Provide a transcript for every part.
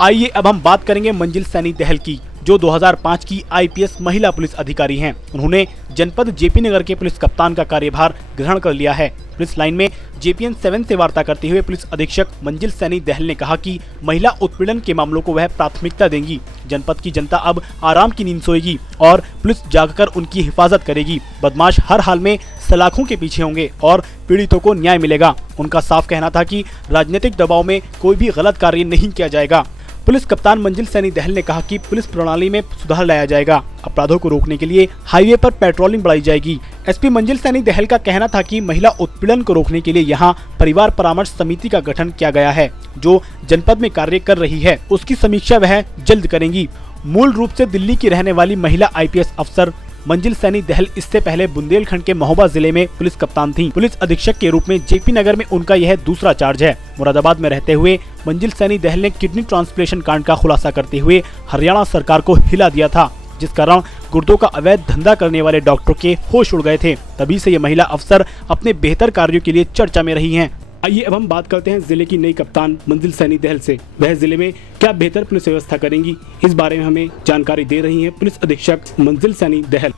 आइए अब हम बात करेंगे मंजिल सैनी दहल की, जो 2005 की आईपीएस महिला पुलिस अधिकारी हैं। उन्होंने जनपद जेपी नगर के पुलिस कप्तान का कार्यभार ग्रहण कर लिया है। पुलिस लाइन में JPN 7 से वार्ता करते हुए पुलिस अधीक्षक मंजिल सैनी दहल ने कहा कि महिला उत्पीड़न के मामलों को वह प्राथमिकता देंगी। जनपद की जनता अब आराम की नींद सोएगी और पुलिस जागकर उनकी हिफाजत करेगी। बदमाश हर हाल में सलाखों के पीछे होंगे और पीड़ितों को न्याय मिलेगा। उनका साफ कहना था कि राजनीतिक दबाव में कोई भी गलत कार्य नहीं किया जाएगा। पुलिस कप्तान मंजिल सैनी दहल ने कहा कि पुलिस प्रणाली में सुधार लाया जाएगा। अपराधों को रोकने के लिए हाईवे पर पेट्रोलिंग बढ़ाई जाएगी। SP मंजिल सैनी दहल का कहना था कि महिला उत्पीड़न को रोकने के लिए यहां परिवार परामर्श समिति का गठन किया गया है, जो जनपद में कार्य कर रही है। उसकी समीक्षा वह जल्द करेंगी। मूल रूप से दिल्ली की रहने वाली महिला IPS अफसर मंजिल सैनी दहल इससे पहले बुंदेलखंड के महोबा जिले में पुलिस कप्तान थीं। पुलिस अधीक्षक के रूप में JP नगर में उनका यह दूसरा चार्ज है। मुरादाबाद में रहते हुए मंजिल सैनी दहल ने किडनी ट्रांसप्लांटेशन कांड का खुलासा करते हुए हरियाणा सरकार को हिला दिया था, जिस कारण गुर्दों का अवैध धंधा करने वाले डॉक्टरों के होश उड़ गए थे। तभी से ये महिला अफसर अपने बेहतर कार्यों के लिए चर्चा में रही हैं। आइए अब हम बात करते हैं जिले की नई कप्तान मंजिल सैनी दहल से। वह जिले में क्या बेहतर पुलिस व्यवस्था करेंगी, इस बारे में हमें जानकारी दे रही हैं पुलिस अधीक्षक मंजिल सैनी दहल।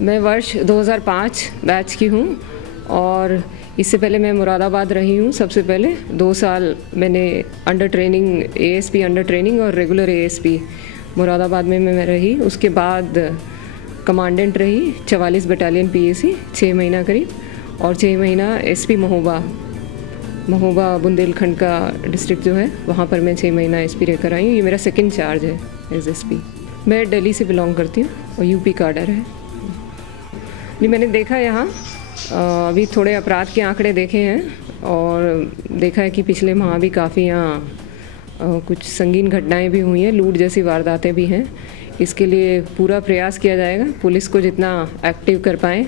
मैं वर्ष 2005 बैच की हूँ और इससे पहले मैं मुरादाबाद रही हूँ। सबसे पहले 2 साल मैंने under training ASP under training और रेगुलर ASP मुरादाबाद में मैं रही। उसके बाद कमांडेंट रही 44 बटालियन PAC 6 महीना करीब, और 6 महीना SP महोबा बुंदेलखंड का डिस्ट्रिक्ट जो है वहाँ पर मैं 6 महीना SP रहकर आई हूँ। ये मेरा सेकंड चार्ज है एज SP। मैं दिल्ली से बिलोंग करती हूँ और UP काडर है। नहीं, मैंने देखा यहाँ अभी थोड़े अपराध के आंकड़े देखे हैं और देखा है कि पिछले माह भी काफ़ी यहाँ कुछ संगीन घटनाएं भी हुई हैं, लूट जैसी वारदातें भी हैं। इसके लिए पूरा प्रयास किया जाएगा पुलिस को जितना एक्टिव कर पाएँ,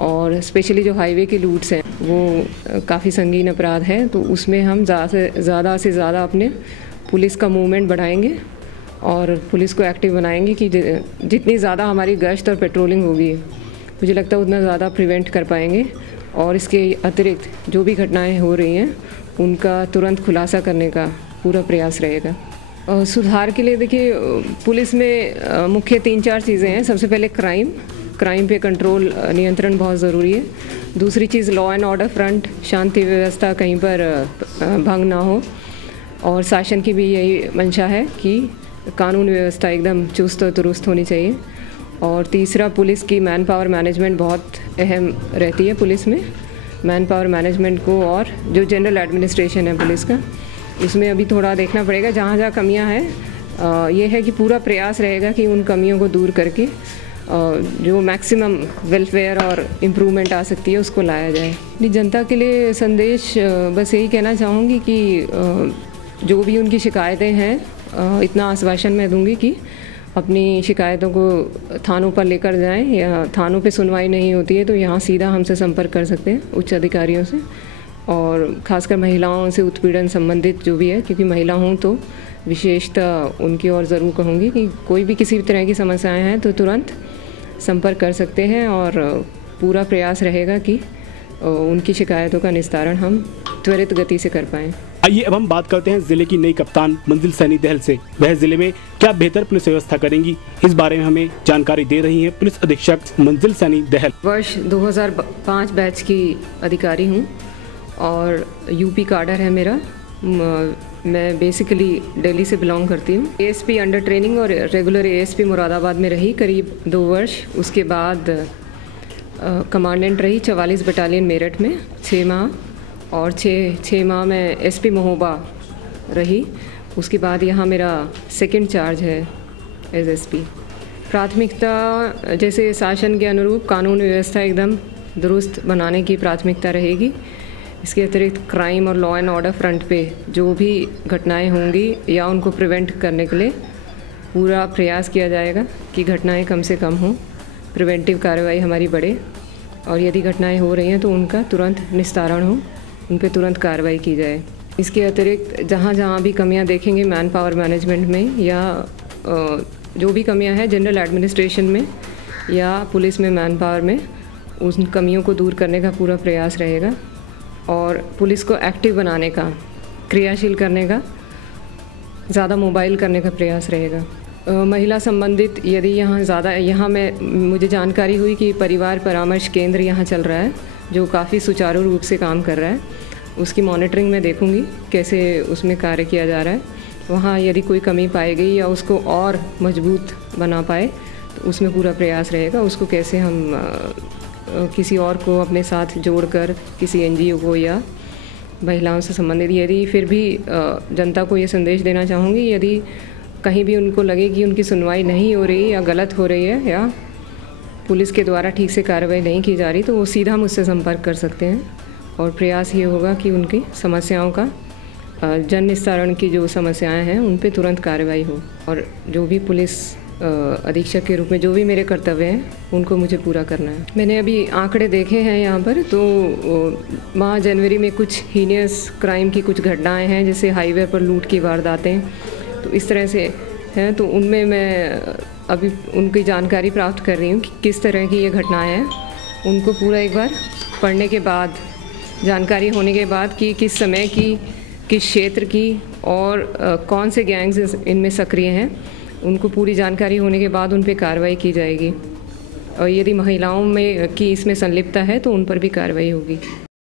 और स्पेशली जो हाईवे के लूट्स हैं वो काफ़ी संगीन अपराध है, तो उसमें हम ज़्यादा से ज़्यादा अपने पुलिस का मूवमेंट बढ़ाएंगे और पुलिस को एक्टिव बनाएंगे कि जितनी ज़्यादा हमारी गश्त और पेट्रोलिंग होगी, मुझे लगता है उतना ज़्यादा प्रिवेंट कर पाएंगे। और इसके अतिरिक्त जो भी घटनाएं हो रही हैं उनका तुरंत खुलासा करने का पूरा प्रयास रहेगा। सुधार के लिए देखिए पुलिस में मुख्य 3-4 चीज़ें हैं। सबसे पहले क्राइम पे कंट्रोल नियंत्रण बहुत ज़रूरी है। दूसरी चीज़ लॉ एंड ऑर्डर फ्रंट, शांति व्यवस्था कहीं पर भंग ना हो, और शासन की भी यही मंशा है कि कानून व्यवस्था एकदम चुस्त और दुरुस्त होनी चाहिए। और तीसरा, पुलिस की मैन पावर मैनेजमेंट बहुत अहम रहती है। पुलिस में मैन पावर मैनेजमेंट को और जो जनरल एडमिनिस्ट्रेशन है पुलिस का, उसमें अभी थोड़ा देखना पड़ेगा जहाँ जहाँ कमियाँ हैं। ये है कि पूरा प्रयास रहेगा कि उन कमियों को दूर करके जो मैक्सिमम वेलफेयर और इम्प्रूवमेंट आ सकती है उसको लाया जाए। जनता के लिए संदेश बस यही कहना चाहूँगी कि जो भी उनकी शिकायतें हैं, इतना आश्वासन मैं दूँगी कि अपनी शिकायतों को थानों पर लेकर जाएं, या थानों पे सुनवाई नहीं होती है तो यहाँ सीधा हमसे संपर्क कर सकते हैं उच्च अधिकारियों से, और ख़ासकर महिलाओं से उत्पीड़न संबंधित जो भी है, क्योंकि महिला हूँ तो विशेषतः उनकी ओर ज़रूर कहूँगी कि कोई भी किसी भी तरह की समस्याएं हैं तो तुरंत संपर्क कर सकते हैं, और पूरा प्रयास रहेगा कि उनकी शिकायतों का निस्तारण हम त्वरित गति से कर पाएँ। आइए अब हम बात करते हैं जिले की नई कप्तान मंजिल सैनी दहल से। वह जिले में क्या बेहतर पुलिस व्यवस्था करेंगी, इस बारे में हमें जानकारी दे रही हैं पुलिस अधीक्षक मंजिल सैनी दहल। वर्ष 2005 बैच की अधिकारी हूँ और UP काडर है मेरा। मैं बेसिकली दिल्ली से बिलोंग करती हूँ। ASP अंडर ट्रेनिंग और रेगुलर ASP मुरादाबाद में रही करीब 2 वर्ष। उसके बाद कमांडेंट रही 44 बटालियन मेरठ में 6 माह, और 6 माह में SP महोबा रही। उसके बाद यहाँ मेरा सेकंड चार्ज है एज SP। प्राथमिकता जैसे शासन के अनुरूप कानून व्यवस्था एकदम दुरुस्त बनाने की प्राथमिकता रहेगी। इसके अतिरिक्त क्राइम और लॉ एंड ऑर्डर फ्रंट पे जो भी घटनाएं होंगी या उनको प्रिवेंट करने के लिए पूरा प्रयास किया जाएगा कि घटनाएं कम से कम हों, प्रिवेंटिव कार्रवाई हमारी बढ़े, और यदि घटनाएं हो रही हैं तो उनका तुरंत निस्तारण हो, उन पर तुरंत कार्रवाई की जाए। इसके अतिरिक्त जहाँ जहाँ भी कमियाँ देखेंगे मैन पावर मैनेजमेंट में, या जो भी कमियाँ हैं जनरल एडमिनिस्ट्रेशन में या पुलिस में मैन पावर में, उन कमियों को दूर करने का पूरा प्रयास रहेगा, और पुलिस को एक्टिव बनाने का, क्रियाशील करने का ज़्यादा मोबाइल करने का प्रयास रहेगा। महिला संबंधित यदि यहाँ मुझे जानकारी हुई कि परिवार परामर्श केंद्र यहाँ चल रहा है जो काफ़ी सुचारू रूप से काम कर रहा है, उसकी मॉनिटरिंग मैं देखूँगी कैसे उसमें कार्य किया जा रहा है। वहाँ यदि कोई कमी पाई गई या उसको और मजबूत बना पाए तो उसमें पूरा प्रयास रहेगा। उसको कैसे हम किसी और को अपने साथ जोड़कर किसी एनजीओ को या महिलाओं से संबंधित, यदि फिर भी जनता को ये संदेश देना चाहूँगी, यदि कहीं भी उनको लगे कि उनकी सुनवाई नहीं हो रही या गलत हो रही है या पुलिस के द्वारा ठीक से कार्रवाई नहीं की जा रही तो वो सीधा मुझसे संपर्क कर सकते हैं और प्रयास ये होगा कि उनकी समस्याओं का जन निस्तारण की जो समस्याएं हैं उन पे तुरंत कार्रवाई हो और जो भी पुलिस अधीक्षक के रूप में जो भी मेरे कर्तव्य हैं उनको मुझे पूरा करना है। मैंने अभी आंकड़े देखे हैं यहाँ पर, तो माह जनवरी में कुछ हीनियस क्राइम की कुछ घटनाएं हैं, जैसे हाईवे पर लूट की वारदातें, तो इस तरह से हैं। तो उनमें मैं अभी उनकी जानकारी प्राप्त कर रही हूँ कि किस तरह की ये घटनाएं हैं। उनको पूरा एक बार पढ़ने के बाद, जानकारी होने के बाद कि किस समय की, किस क्षेत्र की और कौन से गैंग्स इनमें सक्रिय हैं, उनको पूरी जानकारी होने के बाद उन पर कार्रवाई की जाएगी और यदि महिलाओं में की इसमें संलिप्तता है तो उन पर भी कार्रवाई होगी।